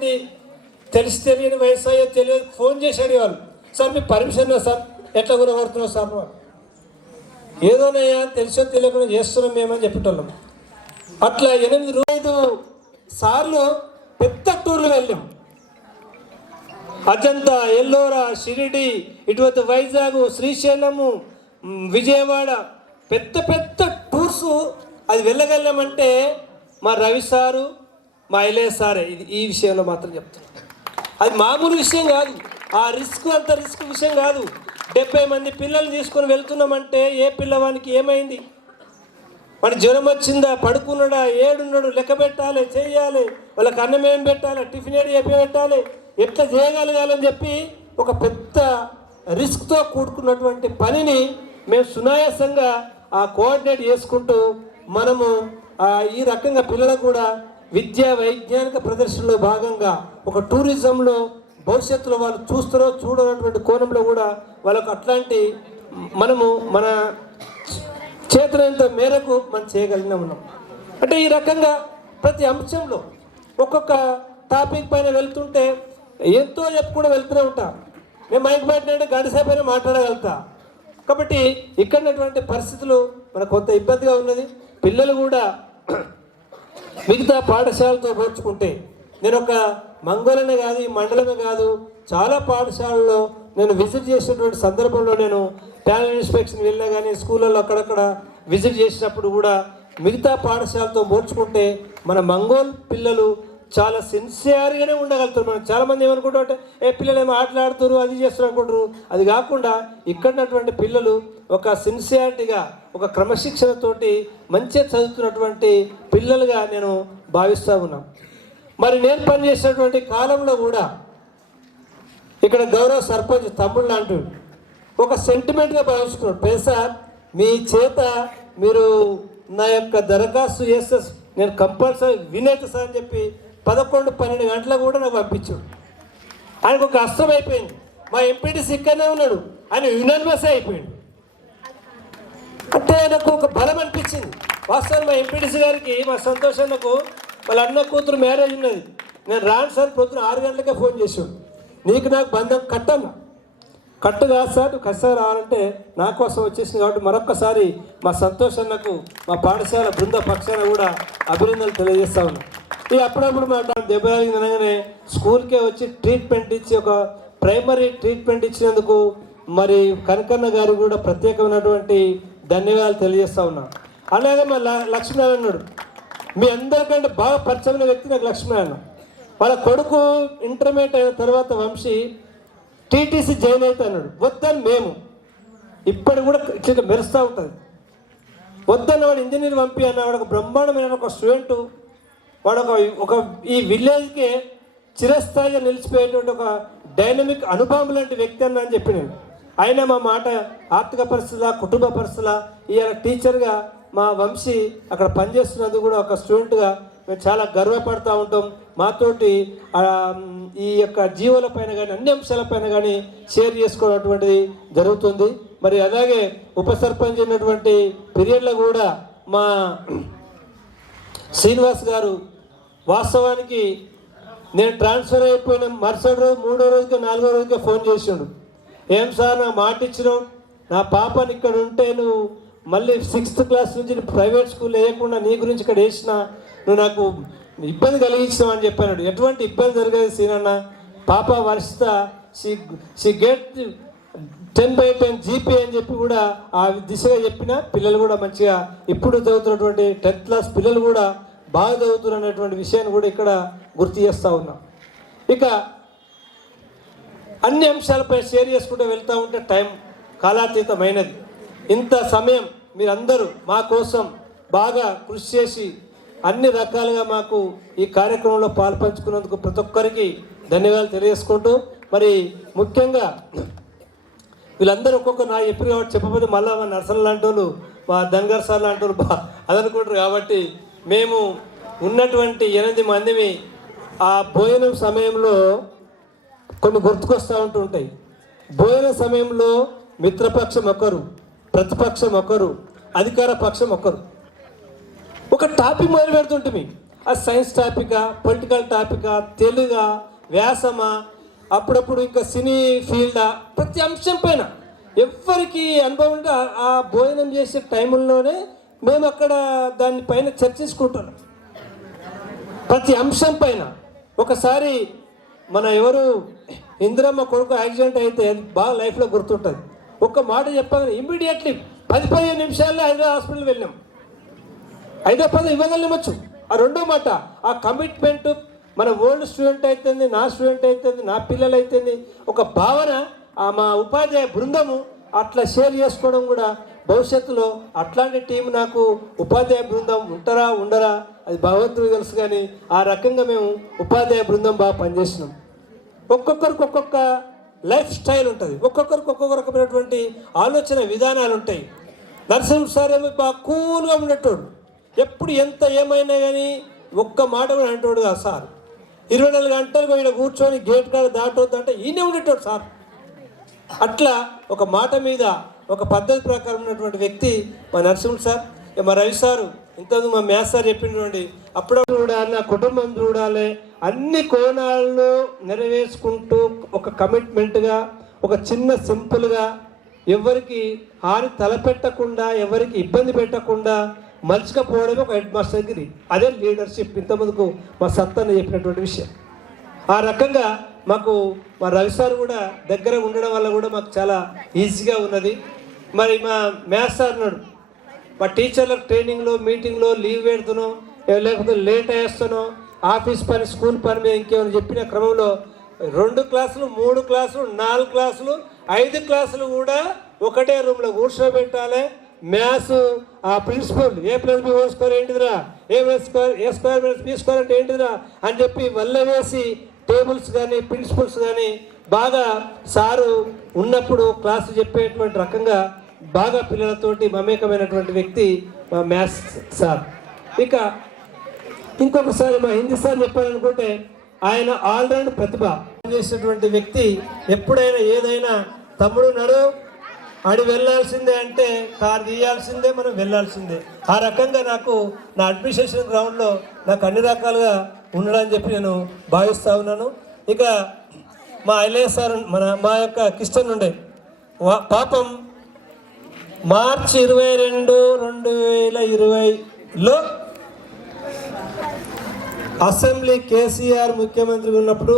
చాలామంది తెలిసి తెలియని వయసు అయ్యో తెలియదు ఫోన్ చేసి అడిగేవాళ్ళు, సార్ మీకు పర్మిషన్ సార్ ఎట్లా కొనగొడుతున్నావు సార్ ఏదోనయ్యా తెలిసో తెలియకుండా చేస్తున్నాం మేమని చెప్పేటోళ్ళం. అట్లా 8-5 సార్లు పెద్ద టూర్లు వెళ్ళాం. అజంతా, ఎల్లోరా, షిరిడి, ఇటువంటి వైజాగ్, శ్రీశైలము, విజయవాడ పెద్ద పెద్ద టూర్స్. అది వెళ్ళగలిగామంటే మా రవి సారు, మా ఇలయ సారే. ఇది ఈ విషయంలో మాత్రం చెప్తాను. అది మామూలు విషయం కాదు. ఆ రిస్క్ అంత రిస్క్ విషయం కాదు. 70 మంది పిల్లలు తీసుకొని వెళ్తున్నామంటే ఏ పిల్లవానికి ఏమైంది, మన జ్వరం వచ్చిందా, పడుకున్నాడా, ఏడున్నాడు, లెక్క పెట్టాలి, చేయాలి, వాళ్ళకి అన్నం ఏం పెట్టాలి, టిఫిన్ ఏడు చెప్పి పెట్టాలి, ఎట్లా చేయగలగాలని చెప్పి ఒక పెద్ద రిస్క్తో కూడుకున్నటువంటి పనిని మేము సునాయాసంగా కోఆర్డినేట్ చేసుకుంటూ మనము ఈ రకంగా పిల్లలకు కూడా విద్యా వైజ్ఞానిక ప్రదర్శనలో భాగంగా ఒక టూరిజంలో భవిష్యత్తులో వాళ్ళు చూస్తారో చూడనటువంటి కోణంలో కూడా వాళ్ళకు అట్లాంటి మనము మన చేతులంత మేరకు మనం చేయగలిగిన ఉన్నాం. అంటే ఈ రకంగా ప్రతి అంశంలో ఒక్కొక్క టాపిక్ పైన వెళ్తుంటే ఎంతో చెప్పు కూడా వెళ్తూనే ఉంటా. నేను మైక్ పెట్టినట్టే గంటసేపు అయినా మాట్లాడగలుగుతా. కాబట్టి ఇక్కడటువంటి పరిస్థితులు మనకు కొంత ఇబ్బందిగా ఉన్నది. పిల్లలు కూడా మిగతా పాఠశాలతో పోల్చుకుంటే, నేను ఒక మంగళనే కాదు, ఈ మండలమే కాదు, చాలా పాఠశాలలో నేను విజిట్ చేసినటువంటి సందర్భంలో నేను ప్యానల్ ఇన్స్పెక్షన్ వెళ్ళినా కానీ స్కూళ్ళల్లో అక్కడక్కడ విజిట్ చేసినప్పుడు కూడా మిగతా పాఠశాలతో పోల్చుకుంటే మన మంగోల్ పిల్లలు చాలా సిన్సియర్గానే ఉండగలుగుతారు. మనం చాలామంది ఏమనుకుంటారు అంటే పిల్లలు ఏమో ఆటలాడుతారు అది చేస్తారు అనుకుంటారు. అది కాకుండా ఇక్కడటువంటి పిల్లలు ఒక సిన్సియారిటీగా ఒక క్రమశిక్షణతోటి మంచిగా చదువుతున్నటువంటి పిల్లలుగా నేను భావిస్తూ ఉన్నాను. మరి నేను పనిచేసినటువంటి కాలంలో కూడా ఇక్కడ గౌరవ సర్పంచ్ తమ్ముళ్ళు లాంటి ఒక సెంటిమెంట్గా భావిస్తున్నాడు. సార్ మీ చేత మీరు నా యొక్క దరఖాస్తు చేస్తే నేను కంపల్సరీ వినేత సార్ అని చెప్పి 11-12 గంటలకు కూడా నాకు పంపించాడు. ఆయనకు ఒక అస్త్రం అయిపోయింది. మా ఎంపీటీసీ ఇక్కడనే ఉన్నాడు, ఆయన యునానిమస్ అయిపోయాడు. అంటే నాకు ఒక బలం అనిపించింది. వాస్తవం మా ఎంపీటీసీ గారికి మా సంతోషానికి వాళ్ళ అన్న కూతురు మ్యారేజ్ ఉన్నది. నేను రాను సార్ పొద్దున 6 గంటలకే ఫోన్ చేసాడు. నీకు నాకు బంధం కట్టన్నా, కట్టు కాదు సార్, నువ్వు ఖచ్చితంగా రావాలంటే నా కోసం వచ్చేసింది. కాబట్టి మరొక్కసారి మా సంతోషాలకు మా పాఠశాల బృంద పక్షాన కూడా అభినందనలు తెలియజేస్తా ఉన్నా. ఇక అప్పుడప్పుడు మా 75 అనగానే స్కూల్కే వచ్చి ట్రీట్మెంట్ ఇచ్చి ఒక ప్రైమరీ ట్రీట్మెంట్ ఇచ్చినందుకు మరి కనకన్న గారు కూడా ప్రత్యేకమైనటువంటి ధన్యవాదాలు తెలియజేస్తా ఉన్నా. అలాగే మా లక్ష్మీనారాయణ అన్నాడు, మీ అందరికంటే బాగా పరిచయమైన వ్యక్తి నాకు లక్ష్మీనారాయణ. వాళ్ళ కొడుకు ఇంటర్మీడియట్ అయిన తర్వాత వంశీ టీటీసీ జాయిన్ అయితే అన్నాడు. వద్దని మేము ఇప్పటి కూడా ఇట్లా మెరుస్తూ ఉంటుంది. వద్దన్న వాడు ఇంజనీర్ పంపి అన్న వాడు ఒక బ్రహ్మాండమైన ఒక స్టూడెంటు, వాడు ఒక ఈ విలేజ్కే చిరస్థాయిగా నిలిచిపోయేటువంటి ఒక డైనమిక్ అనుభవం లాంటి వ్యక్తి అన్న అని చెప్పి నేను. అయినా మా మాట ఆర్థిక పరిస్థితుల కుటుంబ పరిస్థితుల ఈయన టీచర్గా మా వంశీ అక్కడ పనిచేస్తున్నందుకు కూడా ఒక స్టూడెంట్గా మేము చాలా గర్వపడుతూ ఉంటాం. మాతోటి ఈ యొక్క జీవుల పైన కానీ అన్ని అంశాలపైన కానీ షేర్ చేసుకోవటువంటిది జరుగుతుంది. మరి అలాగే ఉప సర్పంచ్ అయినటువంటి పీరియడ్లో కూడా మా శ్రీనివాస్ గారు వాస్తవానికి నేను ట్రాన్స్ఫర్ అయిపోయిన మరుసటి రోజు 3వ రోజుకి 4వ రోజుకే ఫోన్ చేసాడు. ఏం సార్ నా మాట ఇచ్చినావు, నా పాపని ఇక్కడ ఉంటే నువ్వు మళ్ళీ 6th క్లాస్ నుంచి ప్రైవేట్ స్కూల్ వేయకుండా నీ గురించి ఇక్కడ వేసిన నువ్వు నాకు ఇబ్బంది కలిగించినావు అని చెప్పాడు. ఎటువంటి ఇబ్బంది జరగదు సీనన్న, పాప వర్షిత షీ గెట్ 10/10 జీపీ అని చెప్పి కూడా ఆ దిశగా చెప్పిన పిల్లలు కూడా మంచిగా ఇప్పుడు చదువుతున్నటువంటి 10th క్లాస్ పిల్లలు కూడా బాగా చదువుతున్నటువంటి విషయాన్ని కూడా ఇక్కడ గుర్తు చేస్తూ ఉన్నాం. ఇక అన్ని అంశాలపై షేర్ చేసుకుంటూ వెళ్తూ ఉంటే టైం కాలాతీతమైనది. ఇంత సమయం మీరందరూ మా కోసం బాగా కృషి చేసి అన్ని రకాలుగా మాకు ఈ కార్యక్రమంలో పాల్పంచుకున్నందుకు ప్రతి ఒక్కరికి ధన్యవాదాలు తెలియజేసుకుంటూ, మరి ముఖ్యంగా వీళ్ళందరూ ఒక్కొక్క నా చెప్పారు కాబట్టి చెప్పబోతే మళ్ళీ మా నర్సన్ లాంటి వాళ్ళు మా ధన్గర్ సార్ లాంటి వాళ్ళు అదనుకుంటారు. కాబట్టి మేము ఉన్నటువంటి 8 మందిని ఆ భోజనం సమయంలో కొన్ని గుర్తుకొస్తూ ఉంటుంటాయి. భోజన సమయంలో మిత్రపక్షం ఒకరు, ప్రతిపక్షం ఒకరు, అధికార పక్షం ఒకరు. ఒక టాపిక్ మొదలు పెడుతుంటుంది. అది సైన్స్ టాపికా, పొలిటికల్ టాపికా, తెలుగా, వ్యాసమా, అప్పుడప్పుడు ఇంకా సినీ ఫీల్డా, ప్రతి అంశం పైన ఎవరికి అనుభవం ఉంటే ఆ భోజనం చేసే టైంలోనే మేము అక్కడ దాని పైన చర్చించుకుంటున్నాం. ప్రతి అంశం పైన. ఒకసారి మన ఎవరు ఇందిరమ్మ కొడుకు యాక్సిడెంట్ అయితే అది బాగా లైఫ్లో గుర్తుంటుంది. ఒక్క మాట చెప్పగానే ఇమ్మీడియట్లీ 10-15 నిమిషాల్లో హైదరాబాద్ హాస్పిటల్ వెళ్ళాం. 5-10 ఇవ్వగలమచ్చు. ఆ రెండో మాట, ఆ కమిట్మెంట్, మన ఓల్డ్ స్టూడెంట్ అవుతుంది, నా స్టూడెంట్ అవుతుంది, నా పిల్లలు అవుతుంది, ఒక భావన మా ఉపాధ్యాయ బృందము అట్లా షేర్ చేసుకోవడం కూడా భవిష్యత్తులో అట్లాంటి టీం నాకు ఉపాధ్యాయ బృందం ఉంటారా ఉండరా అది భగవంతుడు తెలుసు. కానీ ఆ రకంగా మేము ఉపాధ్యాయ బృందం బాగా పనిచేసినాం. ఒక్కొక్కరికి ఒక్కొక్క లైఫ్ స్టైల్ ఉంటుంది, ఒక్కొక్కరికి ఒక్కొక్క రకమైనటువంటి ఆలోచన విధానాలు ఉంటాయి. నరసింహ సార్ ఏమో బాగా కూల్గా ఉండేటోడు, ఎప్పుడు ఎంత ఏమైనా కానీ ఒక్క మాట కూడా అంటోడు కాదు సార్. 24 గంటలు ఈయన కూర్చొని గేట్ కాడ దాటొద్దు అంటే ఈయనే ఉండేటోడు సార్. అట్లా ఒక మాట మీద ఒక పద్ధతి ప్రకారం ఉన్నటువంటి వ్యక్తి మా నరసింహ సార్. మా రవి సారు ఇంతకు మా మ్యాథ్స్ సార్ చెప్పిండండి, అప్పుడప్పుడు చూడాలి, నా కుటుంబం చూడాలి, అన్ని కోణాలను నెరవేర్చుకుంటూ ఒక కమిట్మెంట్గా, ఒక చిన్న సింపుల్గా, ఎవరికి హాని తలపెట్టకుండా, ఎవరికి ఇబ్బంది పెట్టకుండా మలుచుకపోవడమే ఒక హెడ్ మాస్టర్ గిరి. అదే లీడర్షిప్. ఇంతమందుకు మా సత్తన్న చెప్పినటువంటి విషయం. ఆ రకంగా మాకు మా రవి సార్ కూడా దగ్గర ఉండడం వల్ల కూడా మాకు చాలా ఈజీగా ఉన్నది. మరి మా మ్యాథ్స్ సార్ అన్నాడు, మా టీచర్లకు ట్రైనింగ్లో మీటింగ్లో లీవ్ పెడుతున్నాం, లేకపోతే లేట్ అయ్యేస్తానో, ఆఫీస్ పని, స్కూల్ పని మీద ఇంకేమైనా చెప్పిన క్రమంలో 2 క్లాసులు, 3 క్లాసులు, 4 క్లాసులు, 5 క్లాసులు కూడా ఒకటే రూమ్లో కూర్చోబెట్టాలి. మ్యాథ్స్ ఆ ప్రిన్సిపల్ A+B² ఏంటిదిరా, A² అంటే ఏంటిదిరా అని చెప్పి వల్ల వేసి టేబుల్స్ కానీ ప్రిన్సిపల్స్ కానీ బాగా సారు ఉన్నప్పుడు క్లాసు చెప్పేటువంటి రకంగా బాగా పిల్లలతోటి మమేకమైనటువంటి వ్యక్తి మా మ్యాథ్స్ సార్. ఇక ఇంకొకసారి మా హిందీ సార్ చెప్పాలనుకుంటే ఆయన ఆల్రౌండ్ ప్రతిభ చేసినటువంటి వ్యక్తి. ఎప్పుడైనా ఏదైనా తమ్ముడు నడు ఆడి వెళ్ళాల్సిందే అంటే కారు తీయాల్సిందే, మనం వెళ్ళాల్సిందే. ఆ రకంగా నాకు నా అడ్మినిస్ట్రేషన్ గ్రౌండ్లో నాకు అన్ని రకాలుగా ఉండడని చెప్పి నేను భావిస్తూ ఉన్నాను. ఇక మా ఐలయ్య సార్, మా యొక్క కిష్టన్ ఉండే పాపం మార్చి 22, 2020లో అసెంబ్లీ కేసీఆర్ ముఖ్యమంత్రి ఉన్నప్పుడు